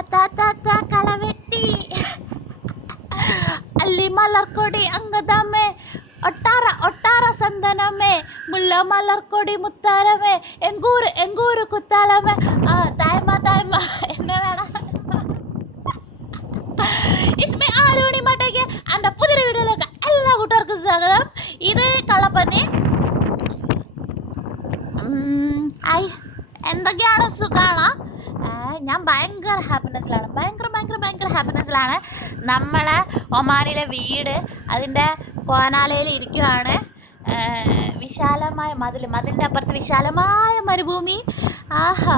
താത്ത കളവെട്ടി അല്ലി മലർക്കൊടി അങ്കതമ്മേ ഒട്ടാര ഒട്ടാര സന്തനമേ മുല്ല മലർക്കൊടി മുത്താരമേ എങ്കൂര് എങ്കൂര് കുത്താലമേ ആ തായ്മ തായ്മ എന്നെ വേണം ഇസ്മി ആരോണി മട്ടയ്ക്ക് എൻ്റെ പുതിയ വീഡിയോയിലേക്ക് എല്ലാ കൂട്ടുകാർക്കും സ്വാഗതം ഇത് കള്ളപ്പന്നി ഉം, ഐ എന്തൊക്കെയാണ് സുഖാണ് ഞാൻ ഭയങ്കര ഹാപ്പിനെസ്സിലാണ് ഭയങ്കര ഭയങ്കര ഭയങ്കര ഹാപ്പിനെസ്സിലാണ് നമ്മളെ ഒമാനിലെ വീട് അതിന്റെ കോനാലയിൽ ഇരിക്കുവാണ്. വിശാലമായ മതിൽ മതിലിന്റെ അപ്പുറത്ത് വിശാലമായ മരുഭൂമി. ആഹാ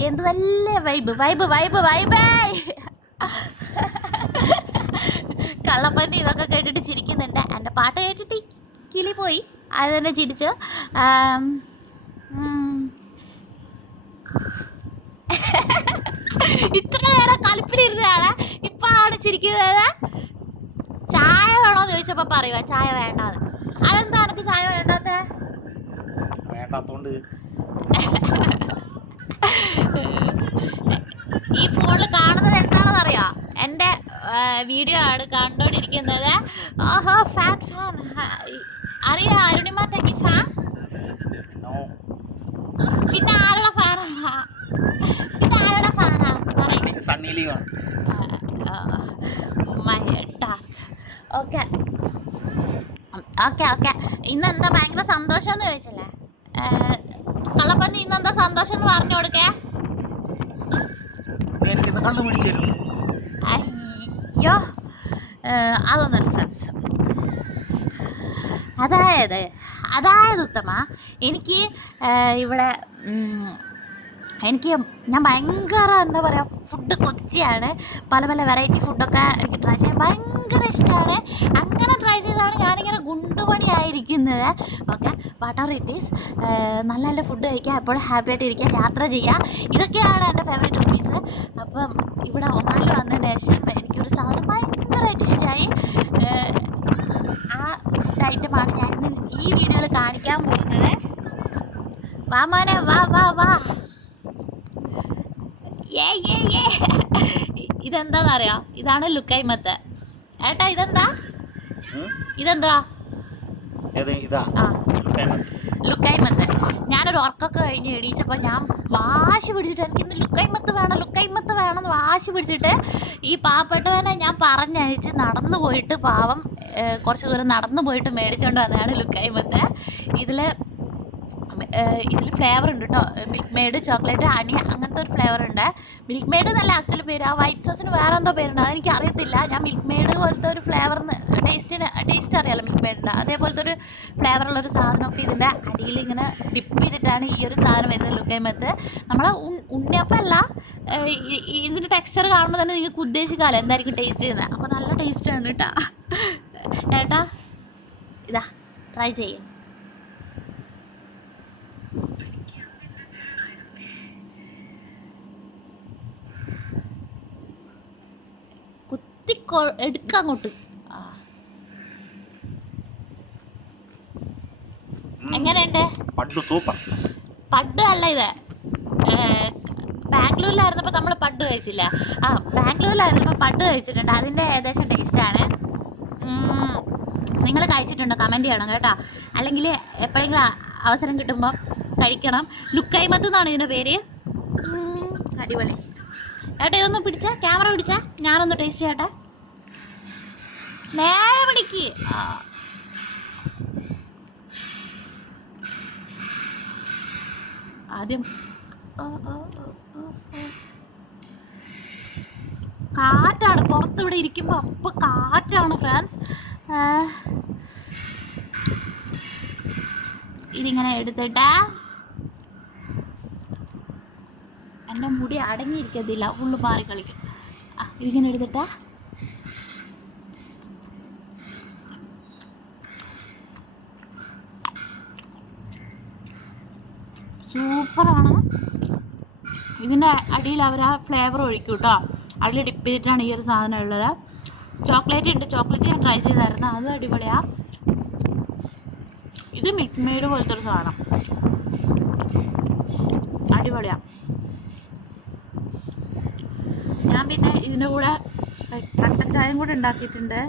എന്ത് നല്ല വൈബ് വൈബ് വൈബ് വൈബേ കള്ളപ്പന്നി ഇതൊക്കെ കേട്ടിട്ട് ചിരിക്കുന്നുണ്ട്. എന്റെ പാട്ട് കേട്ടിട്ട് കിളി പോയി. അത് തന്നെ ചിരിച്ചു ആം, ഉം. ഇത്ര നേരം കലിപ്പിലിരുന്നതാണ് ഇപ്പോഴാണ് ചായ ചായ വേണോന്ന് ചോദിച്ചപ്പോ പറയുക ചായ വേണ്ടാന്ന്. അതെന്താ എനിക്ക് ചായ വേണ്ടാത്ത? വേണ്ടാത്തോണ്ട്. ഈ ഫോണിൽ കാണുന്നത് എന്താണെന്ന് അറിയാം എന്റെ വീഡിയോ ആണ് കണ്ടോണ്ടിരിക്കുന്നത്. ഓഹോ ഫാൻ ഫാൻ. അറിയാം അരുണിമാറ്റയ്ക്ക് ഫാൻ? പിന്നെ ആരുടെ ഫാനാ? പിന്നെ ആരുടെ ഫാനാ? സണ്ണി ഓക്കെ. Okay okay. ഇന്ന് എന്താ ഭയങ്കര സന്തോഷം എന്ന് ചോദിച്ചല്ലേ കള്ളപ്പന്നി ഇന്നെന്താ സന്തോഷം എന്ന് പറഞ്ഞു കൊടുക്കേ? അയ്യോ. അതൊന്നും ഫ്രണ്ട്സ് അതായത് അതായത് ഉത്തമ എനിക്ക് ഇവിടെ എനിക്ക് ഞാൻ ഭയങ്കര എന്താ പറയുക ഫുഡ് കൊതിച്ചയാണ് പല പല വെറൈറ്റി ഫുഡൊക്കെ എനിക്ക് ട്രൈ ചെയ്യാൻ ഭയങ്കര ഇഷ്ടമാണ് അങ്ങനെ ട്രൈ ചെയ്താണ് ഞാനിങ്ങനെ ഗുണ്ടുപണിയായിരിക്കുന്നത് okay what are it is നല്ല നല്ല ഫുഡ് കഴിക്കുക എപ്പോഴും ഹാപ്പി ആയിട്ട് ഇരിക്കുക യാത്ര ചെയ്യുക ഇതൊക്കെയാണ് എന്റെ ഫേവറേറ്റ് ഹോബീസ് അപ്പം ഇവിടെ ഒമാനിൽ വന്നതിന് ശേഷം എനിക്കൊരു സാധനം ഭയങ്കരമായിട്ട് ഇഷ്ടമായി ആ ഫുഡ് ഐറ്റമാണ് ഞാൻ ഈ വീഡിയോയിൽ കാണിക്കാൻ പോകുന്നത്. വാ മോനെ വാ വാ വാ. ഏ ഏ ഏ ഇതാണ് ലുക്കൈമത്ത്. ഏട്ടാ ഇതെന്താ? ഇതെന്താ. ലുക്കൈമത്ത്. ഞാനൊരു ഉറക്കൊക്കെ കഴിഞ്ഞ് എണീച്ചപ്പോൾ ഞാൻ വാശി പിടിച്ചിട്ട് എനിക്കിന്ന് ലുക്കൈമത്ത് വേണം ലുക്കൈമത്ത് വേണം എന്ന് വാശി പിടിച്ചിട്ട് ഈ പാവപ്പെട്ടവനെ ഞാൻ പറഞ്ഞയച്ച് നടന്നു പോയിട്ട് പാവം കുറച്ച് ദൂരം നടന്നു പോയിട്ട് മേടിച്ചുകൊണ്ട് വന്നതാണ് ലുക്കൈമത്ത്. ഇതിൽ ഇതിൽ ഫ്ലേവർ ഉണ്ട് കേട്ടോ മിൽക്ക് മെയ്ഡ് ചോക്ലേറ്റ് ഹണി അങ്ങനത്തെ ഒരു ഫ്ലേവർ ഉണ്ട്. മിൽക്ക് മെയ്ഡ് എന്നല്ല ആക്ച്വലി പേര്. ആ വൈറ്റ് സോസിന് വേറെ എന്തോ പേരുണ്ട്. അതെനിക്ക് അറിയത്തില്ല. ഞാൻ മിൽക്ക് മെയ്ഡ് പോലത്തെ ഒരു ഫ്ലേവറിന് ടേസ്റ്റിന് ടേസ്റ്റ് അറിയാലോ മിൽക്ക് മെയ്ഡിന്റെ അതേപോലത്തെ ഒരു ഫ്ലേവറുള്ളൊരു സാധനമൊക്കെ ഇതിന്റെ അടിയിൽ ഇങ്ങനെ ഡിപ്പ് ചെയ്തിട്ടാണ് ഈ ഒരു സാധനം വരുന്നത് ലുക്കൈമത്ത് നമ്മളെ ഈ- ഇതിന്റെ ടെക്സ്ചർ കാണുമ്പോൾ തന്നെ നിങ്ങൾക്ക് ഉദ്ദേശിക്കാമല്ലോ എന്തായിരിക്കും ടേസ്റ്റ് ചെയ്യുന്നത് അപ്പോൾ നല്ല ടേസ്റ്റാണ് കേട്ടോ ഏട്ടാ ഇതാ ട്രൈ ചെയ്യും. എടുക്കാം അങ്ങോട്ട്. എങ്ങനെയുണ്ട് സൂപ്പർ. പഡ് അല്ല ഇത്. ബാംഗ്ലൂരിലായിരുന്നപ്പോ ബാംഗ്ലൂരിലായിരുന്നപ്പോൾ നമ്മൾ പഡ് കഴിച്ചില്ല. ആ ബാംഗ്ലൂരിലായിരുന്നപ്പോൾ പഡ് കഴിച്ചിട്ടുണ്ട്. അതിന്റെ ഏകദേശം ആണ്. നിങ്ങൾ കഴിച്ചിട്ടുണ്ടോ? കമന്റ് ചെയ്യണം കേട്ടോ. അല്ലെങ്കിൽ എപ്പോഴെങ്കിലും അവസരം കിട്ടുമ്പോൾ കഴിക്കണം. ലുക്കൈമത്ത് എന്നാണ് ഇതിന്റെ പേര്. അടിപൊളി. ഏട്ടാ ഇതൊന്ന് പിടിച്ച. ക്യാമറ പിടിച്ച. ഞാനൊന്ന് ടേസ്റ്റ് ചെയ്യട്ടെ. നേരെ പിടിക്ക്. ആദ്യം. കാറ്റാണ് പുറത്ത് ഇവിടെ ഇരിക്കുമ്പോൾ അപ്പം കാറ്റാണ് ഫ്രാൻസ് ഇതിങ്ങനെ എടുത്തിട്ട്. എന്റെ മുടി അടങ്ങിയിരിക്കത്തില്ല ഉള്ളു മാറി കളിക്കും. ആ ഇതിങ്ങനെ എടുത്തിട്ട്. സൂപ്പറാണ്. ഇതിന്റെ അടിയിൽ അവർ ആ ഫ്ലേവർ ഒഴിക്കും കേട്ടോ അതിൽ ഡിപ്പ് ചെയ്തിട്ടാണ് ഈ ഒരു സാധനം ഉള്ളത്. ചോക്ലേറ്റ് ഉണ്ട്. ചോക്ലേറ്റ് ഞാൻ ട്രൈ ചെയ്തായിരുന്നു. അത് അടിപൊളിയാ. ഇത് മിൽക്ക് മെയ്ഡ് പോലത്തെ ഒരു സാധനം. ഞാൻ പിന്നെ ഇതിന്റെ കൂടെ കട്ടൻ ചായയും കൂടെ ഉണ്ടാക്കിയിട്ടുണ്ട്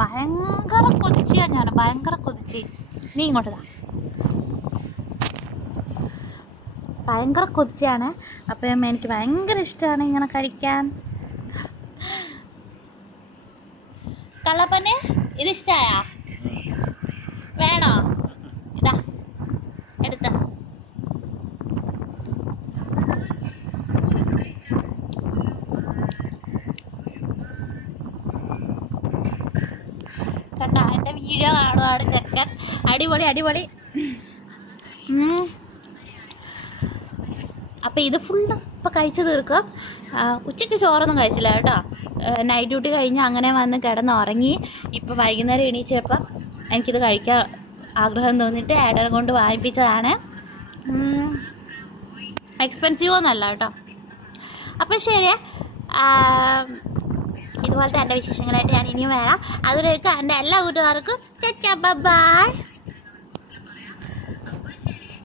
ഭയങ്കര ഞാൻ ഭയങ്കര കൊതിച്ച്. നീ ഇങ്ങോട്ട് താ ഭയങ്കര കൊതിച്ചാണ്. അപ്പം എനിക്ക് ഭയങ്കര ഇഷ്ടമാണ് ഇങ്ങനെ കഴിക്കാൻ. കള്ളപ്പനെ ഇത് ഇഷ്ടമായ വേണോ ഇതാ എടുത്ത കണ്ട? എന്റെ വീഡിയോ കാണുവാണ് ചെക്കൻ. അടിപൊളി അടിപൊളി. അപ്പോൾ ഇത് ഫുള്ള് ഇപ്പോൾ കഴിച്ച് തീർക്കുക ഉച്ചയ്ക്ക് ചോറൊന്നും കഴിച്ചില്ല കേട്ടോ. നൈറ്റ് ഡ്യൂട്ടി കഴിഞ്ഞ് അങ്ങനെ വന്ന് കിടന്ന് ഉറങ്ങി ഇപ്പോൾ വൈകുന്നേരം എണീച്ചപ്പം എനിക്കിത് കഴിക്കാൻ ആഗ്രഹം തോന്നിയിട്ട് ഏടനെ കൊണ്ട് വാങ്ങിപ്പിച്ചതാണ്. എക്സ്പെൻസീവ് ഒന്നല്ല കേട്ടോ. അപ്പം ശരി ആ, ഇതുപോലത്തെ എന്റെ വിശേഷങ്ങളായിട്ട് ഞാൻ ഇനിയും വരാം. അതിലേക്ക് എന്റെ എല്ലാ കൂട്ടുകാർക്കും ബൈ.